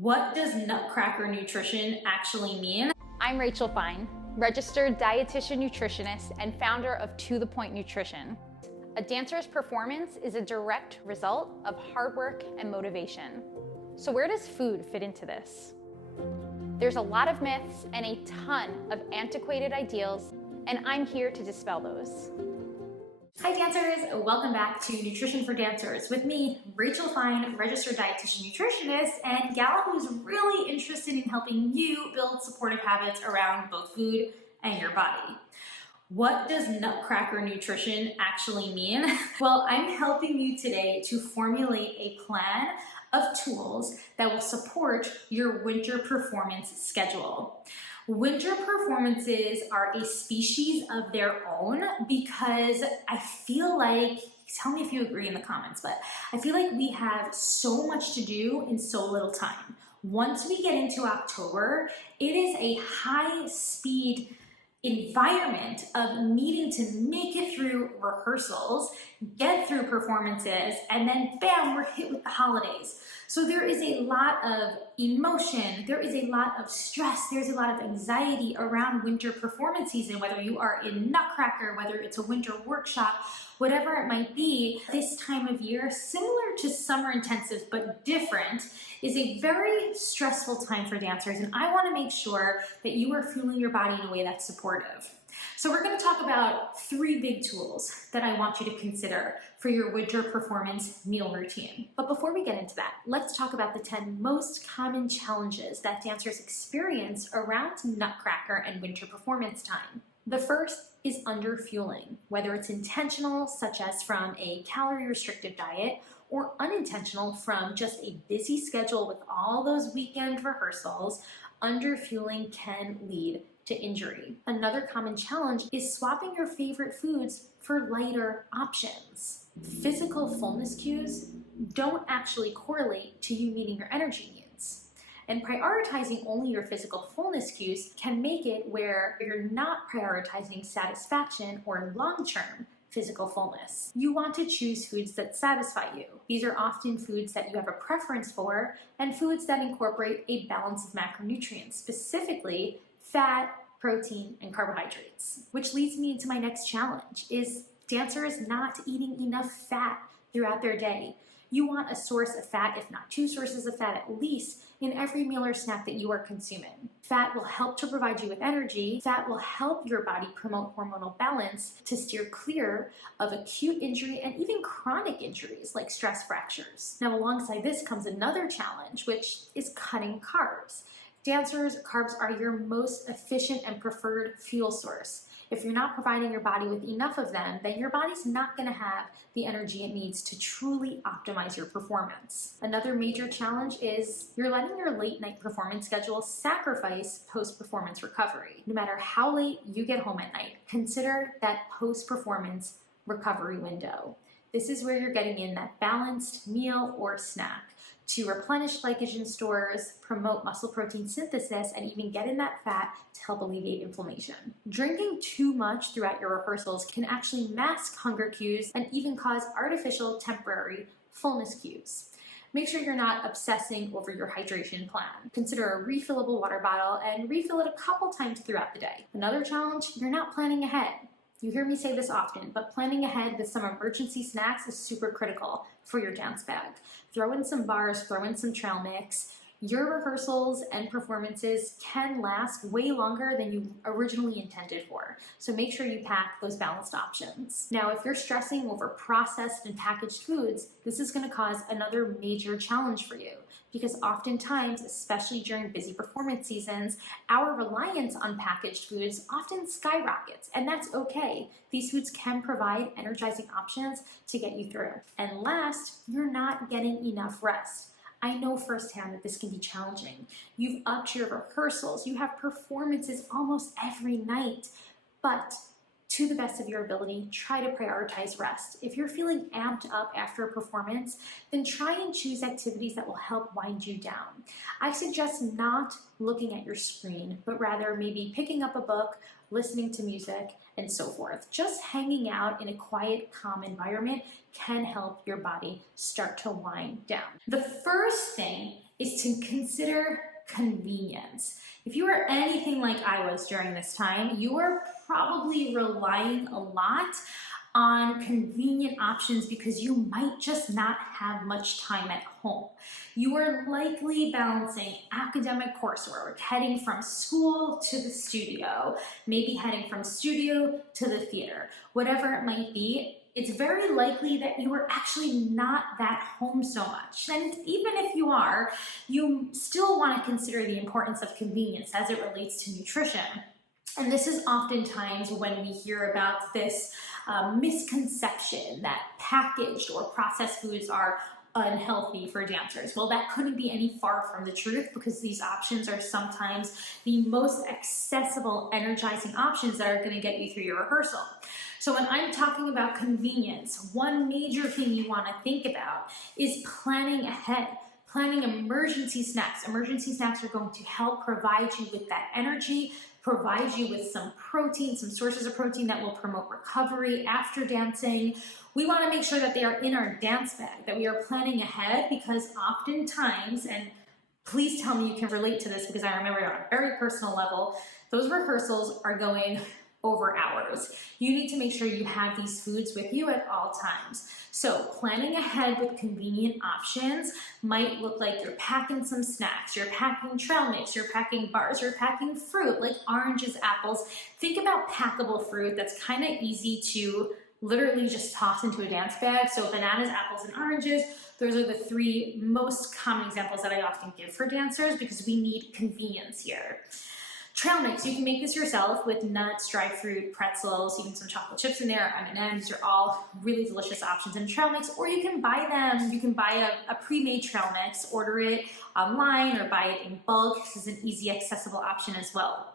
What does Nutcracker nutrition actually mean? I'm Rachel Fine, registered dietitian nutritionist and founder of To The Point Nutrition. A dancer's performance is a direct result of hard work and motivation. So where does food fit into this? There's a lot of myths and a ton of antiquated ideals, and I'm here to dispel those. Hi dancers, welcome back to Nutrition for Dancers with me, Rachel Fine, registered dietitian nutritionist and gal who's really interested in helping you build supportive habits around both food and your body. What does Nutcracker nutrition actually mean? Well, I'm helping you today to formulate a plan of tools that will support your winter performance schedule. Winter performances are a species of their own because I feel like, tell me if you agree in the comments, but I feel like we have so much to do in so little time. Once we get into October, it is a high speed environment of needing to make it through rehearsals, get through performances, and then bam, we're hit with the holidays. So there is a lot of emotion, there is a lot of stress, there's a lot of anxiety around winter performance season, whether you are in Nutcracker, whether it's a winter workshop, whatever it might be. This time of year, similar to summer intensives but different, is a very stressful time for dancers, and I want to make sure that you are fueling your body in a way that's supportive. So we're going to talk about 3 big tools that I want you to consider for your winter performance meal routine. But before we get into that, let's talk about the 10 most common challenges that dancers experience around Nutcracker and winter performance time. The first is underfueling, whether it's intentional, such as from a calorie-restricted diet, or unintentional from just a busy schedule with all those weekend rehearsals. Underfueling can lead to injury. Another common challenge is swapping your favorite foods for lighter options. Physical fullness cues don't actually correlate to you meeting your energy needs. And prioritizing only your physical fullness cues can make it where you're not prioritizing satisfaction or long-term physical fullness. You want to choose foods that satisfy you. These are often foods that you have a preference for and foods that incorporate a balance of macronutrients, specifically fat, protein, and carbohydrates. Which leads me into my next challenge, is dancers not eating enough fat throughout their day. You want a source of fat, if not 2 sources of fat at least, in every meal or snack that you are consuming. Fat will help to provide you with energy. Fat will help your body promote hormonal balance to steer clear of acute injury and even chronic injuries like stress fractures. Now, alongside this comes another challenge, which is cutting carbs. Dancers, carbs are your most efficient and preferred fuel source. If you're not providing your body with enough of them, then your body's not going to have the energy it needs to truly optimize your performance. Another major challenge is you're letting your late night performance schedule sacrifice post-performance recovery. No matter how late you get home at night, consider that post-performance recovery window. This is where you're getting in that balanced meal or snack to replenish glycogen stores, promote muscle protein synthesis, and even get in that fat to help alleviate inflammation. Drinking too much throughout your rehearsals can actually mask hunger cues and even cause artificial temporary fullness cues. Make sure you're not obsessing over your hydration plan. Consider a refillable water bottle and refill it a couple times throughout the day. Another challenge, you're not planning ahead. You hear me say this often, but planning ahead with some emergency snacks is super critical for your dance bag. Throw in some bars, throw in some trail mix. Your rehearsals and performances can last way longer than you originally intended for, so make sure you pack those balanced options. Now, if you're stressing over processed and packaged foods, this is going to cause another major challenge for you, because oftentimes, especially during busy performance seasons, our reliance on packaged foods often skyrockets, and that's okay. These foods can provide energizing options to get you through. And last, you're not getting enough rest. I know firsthand that this can be challenging. You've upped your rehearsals, you have performances almost every night, but to the best of your ability, try to prioritize rest. If you're feeling amped up after a performance, then try and choose activities that will help wind you down. I suggest not looking at your screen, but rather maybe picking up a book, listening to music, and so forth. Just hanging out in a quiet, calm environment can help your body start to wind down. The first thing is to consider convenience. If you are anything like I was during this time, you are probably relying a lot on convenient options because you might just not have much time at home. You are likely balancing academic coursework, heading from school to the studio, maybe heading from studio to the theater. Whatever it might be, it's very likely that you are actually not that home so much. And even if you are, you still want to consider the importance of convenience as it relates to nutrition. And this is oftentimes when we hear about this misconception that packaged or processed foods are unhealthy for dancers. Well, that couldn't be any far from the truth because these options are sometimes the most accessible, energizing options that are going to get you through your rehearsal. So when I'm talking about convenience, one major thing you want to think about is planning ahead. Planning emergency snacks. Emergency snacks are going to help provide you with that energy, provide you with some protein, some sources of protein that will promote recovery after dancing. We want to make sure that they are in our dance bag, that we are planning ahead, because oftentimes, and please tell me you can relate to this because I remember it on a very personal level, those rehearsals are going over hours. You need to make sure you have these foods with you at all times. So planning ahead with convenient options might look like you're packing some snacks, you're packing trail mix, you're packing bars, you're packing fruit like oranges, apples. Think about packable fruit that's kind of easy to literally just toss into a dance bag. So bananas, apples, and oranges, those are the three most common examples that I often give for dancers because we need convenience here. Trail mix, you can make this yourself with nuts, dried fruit, pretzels, even some chocolate chips in there, M&Ms. These are all really delicious options in trail mix, or you can buy them. You can buy a pre-made trail mix, order it online or buy it in bulk. This is an easy, accessible option as well.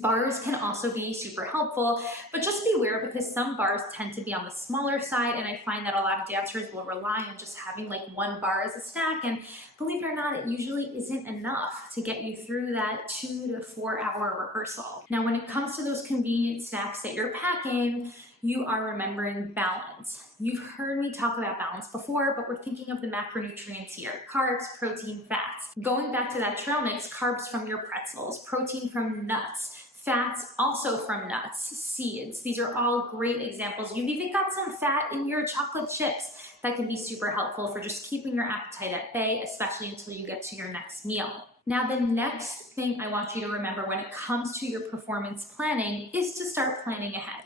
Bars can also be super helpful, but just beware because some bars tend to be on the smaller side, and I find that a lot of dancers will rely on just having like one bar as a snack, and believe it or not, it usually isn't enough to get you through that 2 to 4 hour rehearsal. Now, when it comes to those convenient snacks that you're packing, you are remembering balance. You've heard me talk about balance before, but we're thinking of the macronutrients here: carbs, protein, fats. Going back to that trail mix, carbs from your pretzels, protein from nuts, fats also from nuts, seeds. These are all great examples. You've even got some fat in your chocolate chips that can be super helpful for just keeping your appetite at bay, especially until you get to your next meal. Now, the next thing I want you to remember when it comes to your performance planning is to start planning ahead.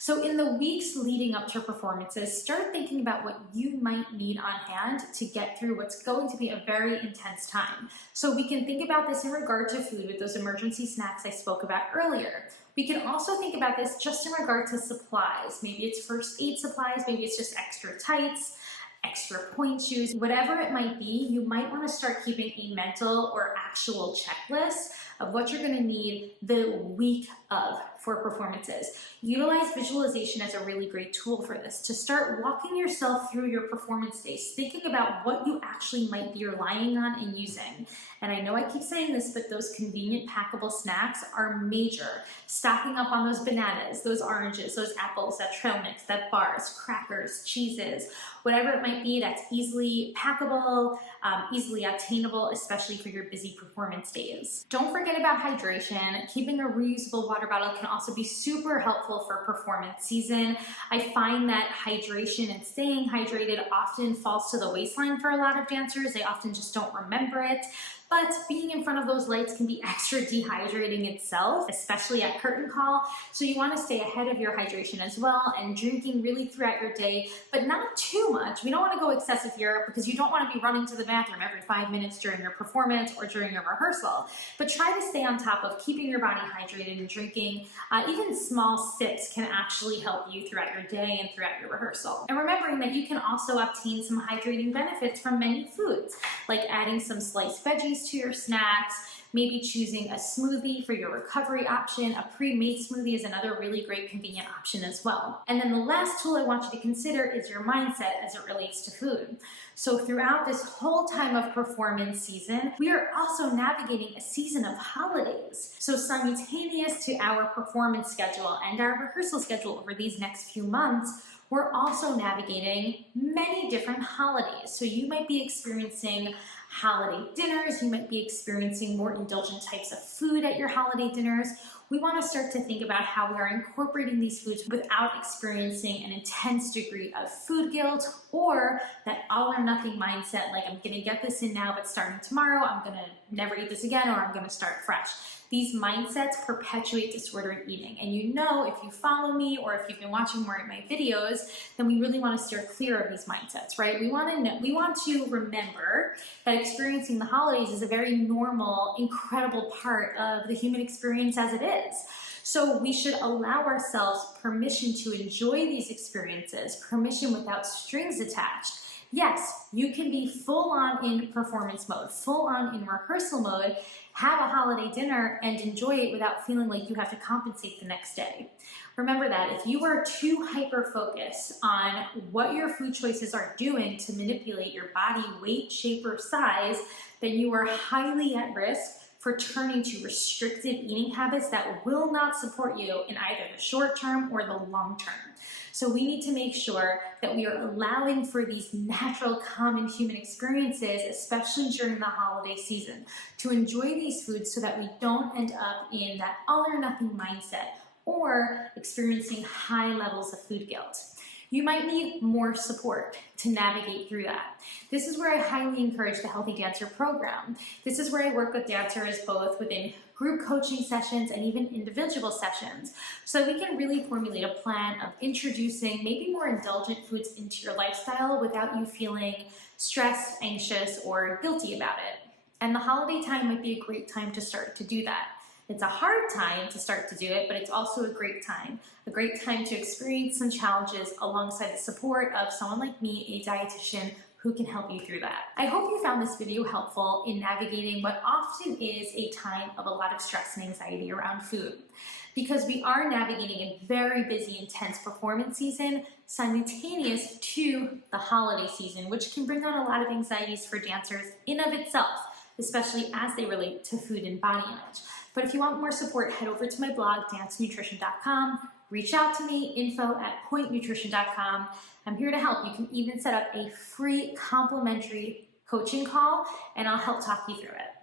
So in the weeks leading up to performances, start thinking about what you might need on hand to get through what's going to be a very intense time. So we can think about this in regard to food with those emergency snacks I spoke about earlier. We can also think about this just in regard to supplies. Maybe it's first aid supplies, maybe it's just extra tights, extra point shoes, whatever it might be. You might want to start keeping a mental or actual checklist of what you're going to need the week of for performances. Utilize visualization as a really great tool for this, to start walking yourself through your performance days, thinking about what you actually might be relying on and using. And I know I keep saying this, but those convenient packable snacks are major. Stocking up on those bananas, those oranges, those apples, that trail mix, that bars, crackers, cheeses, whatever it might be that's easily packable, easily obtainable, especially for your busy performance days. Don't forget about hydration. Keeping a reusable water bottle can also be super helpful for performance season. I find that hydration and staying hydrated often falls to the waistline for a lot of dancers. They often just don't remember it. But being in front of those lights can be extra dehydrating itself, especially at curtain call. So you want to stay ahead of your hydration as well and drinking really throughout your day, but not too much. We don't want to go excessive here because you don't want to be running to the bathroom every 5 minutes during your performance or during your rehearsal. But try to stay on top of keeping your body hydrated and drinking. Even small sips can actually help you throughout your day and throughout your rehearsal. And remembering that you can also obtain some hydrating benefits from many foods, like adding some sliced veggies to your snacks, maybe choosing a smoothie for your recovery option. A pre-made smoothie is another really great convenient option as well. And then the last tool I want you to consider is your mindset as it relates to food. So throughout this whole time of performance season, we are also navigating a season of holidays. So simultaneous to our performance schedule and our rehearsal schedule over these next few months, we're also navigating many different holidays. So you might be experiencing holiday dinners, you might be experiencing more indulgent types of food at your holiday dinners. We want to start to think about how we are incorporating these foods without experiencing an intense degree of food guilt or that all or nothing mindset, like I'm going to get this in now, but starting tomorrow, I'm going to never eat this again, or I'm going to start fresh. These mindsets perpetuate disordered eating. And you know, if you follow me or if you've been watching more of my videos, then we really want to steer clear of these mindsets, right? We want to remember that experiencing the holidays is a very normal, incredible part of the human experience as it is. So we should allow ourselves permission to enjoy these experiences, permission without strings attached. Yes, you can be full on in performance mode, full on in rehearsal mode, have a holiday dinner and enjoy it without feeling like you have to compensate the next day. Remember that if you are too hyper-focused on what your food choices are doing to manipulate your body weight, shape, or size, then you are highly at risk for turning to restrictive eating habits that will not support you in either the short term or the long term. So we need to make sure that we are allowing for these natural, common human experiences, especially during the holiday season, to enjoy these foods so that we don't end up in that all or nothing mindset or experiencing high levels of food guilt. You might need more support to navigate through that. This is where I highly encourage the Healthy Dancer program. This is where I work with dancers both within group coaching sessions and even individual sessions, so we can really formulate a plan of introducing maybe more indulgent foods into your lifestyle without you feeling stressed, anxious, or guilty about it. And the holiday time might be a great time to start to do that. It's a hard time to start to do it, but it's also a great time to experience some challenges alongside the support of someone like me, a dietitian, who can help you through that. I hope you found this video helpful in navigating what often is a time of a lot of stress and anxiety around food. Because we are navigating a very busy, intense performance season simultaneous to the holiday season, which can bring on a lot of anxieties for dancers in of itself, especially as they relate to food and body image. But if you want more support, head over to my blog, dancenutrition.com. Reach out to me, info@pointnutrition.com. I'm here to help. You can even set up a free complimentary coaching call, and I'll help talk you through it.